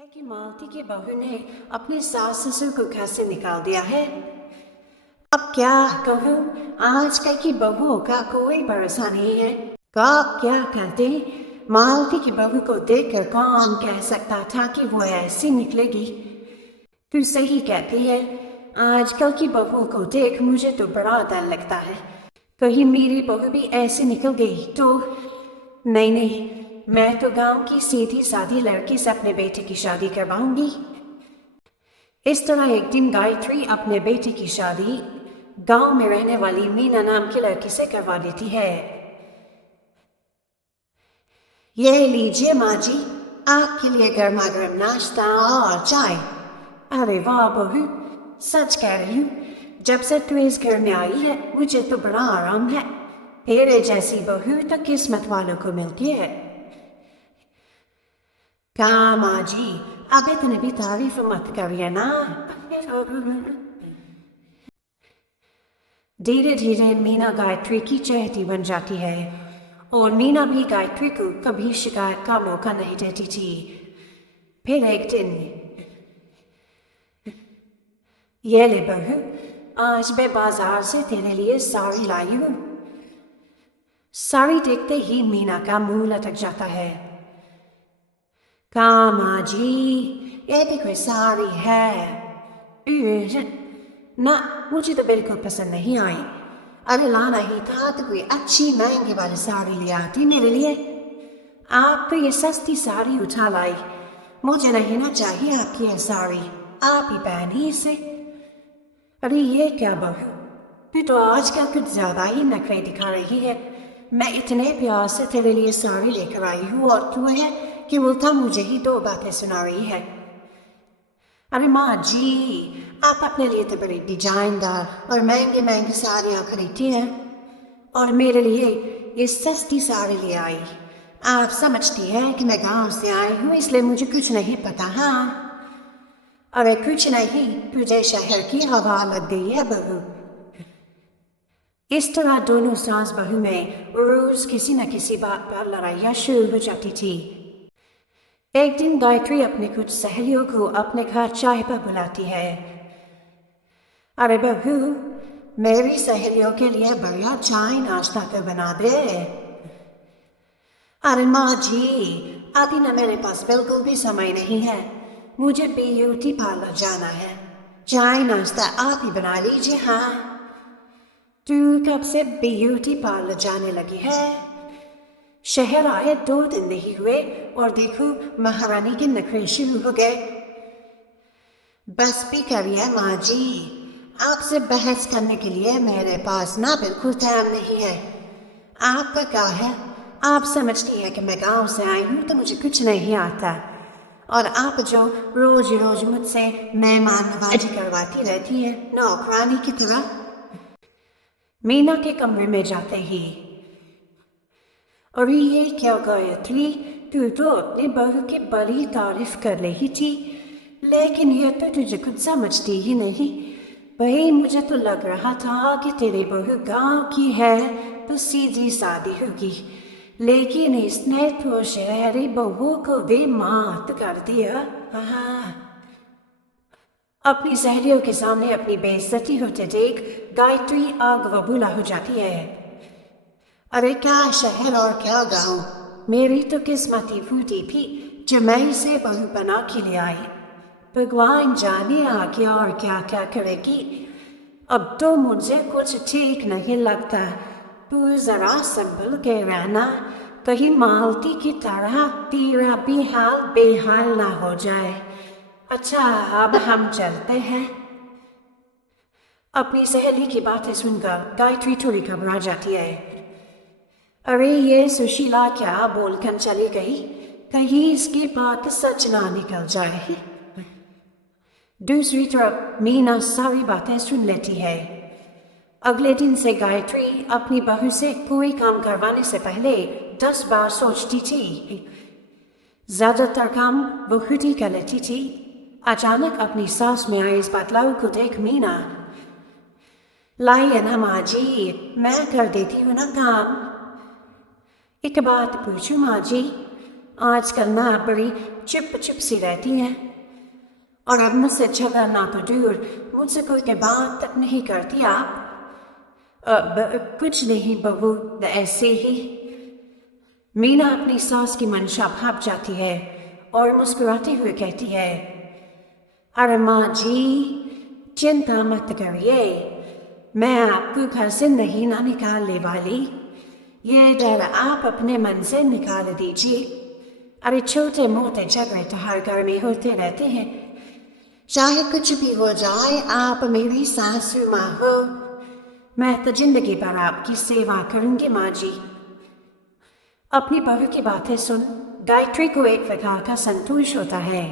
है कि मालती की बहू ने अपने सास ससुर को घर से निकाल दिया है। अब क्या कहूँ, आजकल की बहुओं का कोई भरोसा नहीं है। कब क्या करते। मालती की बहू को देखकर कौन कह सकता था कि वो ऐसी निकलेगी। तू सही कहती है, आजकल की बहुओं को देख मुझे तो बड़ा डर लगता है। कहीं मेरी बहू भी ऐसे निकल गई तो। नहीं नहीं, मैं तो गांव की सीधी सादी लड़की से अपने बेटे की शादी करवाऊंगी। इस तरह एक दिन गायत्री अपने बेटे की शादी गांव में रहने वाली मीना नाम की लड़की से करवा देती है। ये लीजिए माँ जी, आपके लिए गर्मा गर्म नाश्ता और चाय। अरे वाह बहू, सच कह रही हूँ, जब से तू इस घर में आई है मुझे तो बड़ा आराम है। तेरे जैसी बहू तो किस्मत वालों को मिलती है। कहा माँ जी, अब इतने भी तारीफ मत करिए ना। धीरे धीरे मीना गायत्री की चहेती बन जाती है और मीना भी गायत्री को कभी शिकायत का मौका नहीं देती थी। फिर एक दिन, ये ले बहू, आज मैं बाजार से तेरे लिए साड़ी लाई हूँ। साड़ी देखते ही मीना का मुंह लटक जाता है। कहा माँ जी, ये भी कोई साड़ी है? ना, मुझे तो बिल्कुल पसंद नहीं आई। अरे लाना ही था तो कोई अच्छी महंगी वाली साड़ी ले आती मेरे लिए। आप तो ये सस्ती साड़ी उठा लाई। मुझे नहीं ना चाहिए आपकी ये साड़ी, आप ही पहनिए इसे। अरे ये क्या बहू, तू तो आजकल कुछ ज्यादा ही नखरे दिखा रही है। मैं इतने प्यार से तेरे लिए साड़ी लेकर आई हूँ और तू है कि उल्टा मुझे ही दो बातें सुना रही है। अरे माँ जी, आप अपने लिए तो बड़ी डिजाइनदार और महंगी महंगी साड़ियाँ खरीदती हैं और मेरे लिए ये सस्ती साड़ी ले आई। आप समझती हैं कि मैं गांव से आई हूँ इसलिए मुझे कुछ नहीं पता। हाँ, अरे कुछ नहीं, तुझे शहर की हवा लग गई है बहू। इस तरह दोनों सास बहू में रोज किसी न किसी बात पर लड़ाइयाँ शुरू हो जाती थी। एक दिन गायत्री अपने कुछ सहेलियों को अपने घर चाय पर बुलाती है। अरे बहू, मेरी सहेलियों के लिए बढ़िया चाय नाश्ता कर बना दे। अरे माँ जी, अभी ना मेरे पास बिल्कुल भी समय नहीं है, मुझे ब्यूटी पार्लर जाना है। चाय नाश्ता आप ही बना लीजिए। हाँ, तू कब से ब्यूटी पार्लर जाने लगी है? शहर आए 2 दिन नहीं हुए और देखो महारानी के नखरे शुरू हो गए। बस भी करिए माँ जी, आपसे बहस करने के लिए मेरे पास ना बिल्कुल टाइम नहीं है। आपका क्या है, आप समझती है कि मैं गांव से आई हूँ तो मुझे कुछ नहीं आता, और आप जो रोज रोज मुझसे मेहमान नवाजी करवाती रहती है नौकरानी की तरह। मीना के कमरे में जाते ही, और ये क्या गायत्री, तू तो अपने बहू की बड़ी तारीफ कर रही थी, लेकिन ये तो तुझे कुछ समझती ही नहीं। भाई मुझे तो लग रहा था कि तेरी बहू गांव की है तो सीधी सादी होगी, लेकिन इसने तो शहरी बहू को भी मात कर दिया। हाँ। अपनी सहेलियों के सामने अपनी बेइज्जती होते देख गायत्री आग बबूला हो जाती है। अरे क्या शहर और क्या गांव, मेरी तो किस्मती फूटी थी जो मैं इसे बहू बना के ले आई। भगवान जाने आगे और क्या क्या करेगी। अब तो मुझे कुछ ठीक नहीं लगता, तू जरा संभल के रहना, कहीं मालती की तरह तेरा भी हाल बेहाल ना हो जाए। अच्छा, अब हम चलते हैं। अपनी सहेली की बातें सुनकर गायत्री थोड़ी घबरा जाती है। अरे ये सुशीला क्या बोलकर चली गई, कहीं इसकी बात सच ना निकल जाए। दूसरी तरफ मीना सारी बातें सुन लेती है। अगले दिन से गायत्री अपनी बहू से कोई काम करवाने से पहले 10 बार सोचती थी। ज्यादातर काम वो खुद ही कर लेती थी। अचानक अपनी सास में आए इस बदलाव को देख मीना, लाइए ना माँ जी, मैं कर देती हूँ ना काम। एक बात पूछूं माँ जी, आजकल ना बड़ी चुप चुप सी रहती हैं और अब मुझसे झगड़ना तो दूर मुझसे कोई बात तक नहीं करती आप। कुछ नहीं बहू, ऐसे ही। मीना अपनी सास की मंशा भाप जाती है और मुस्कुराते हुए कहती है, अरे माँ जी चिंता मत करिए, मैं आपको घर से नहीं ना निकालने वाली, ये डर आप अपने मन से निकाल दीजिए। अरे छोटे मोटे झगड़े तो हर घर में होते रहते हैं, चाहे कुछ भी हो जाए आप मेरी सासू माँ हो, मैं तो जिंदगी भर आपकी सेवा करूंगी माँ जी। अपनी बहू की बातें सुन गायत्री को एक प्रकार का संतोष होता है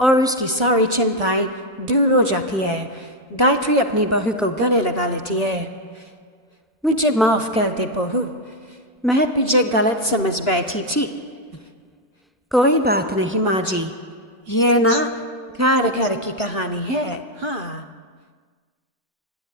और उसकी सारी चिंताएं दूर हो जाती है। गायत्री अपनी बहू को गले लगा लेती है। मुझे माफ कर दे बहू, मैं तुझे गलत समझ बैठी थी। कोई बात नहीं माँ जी, ये ना घर घर की कहानी है। हाँ।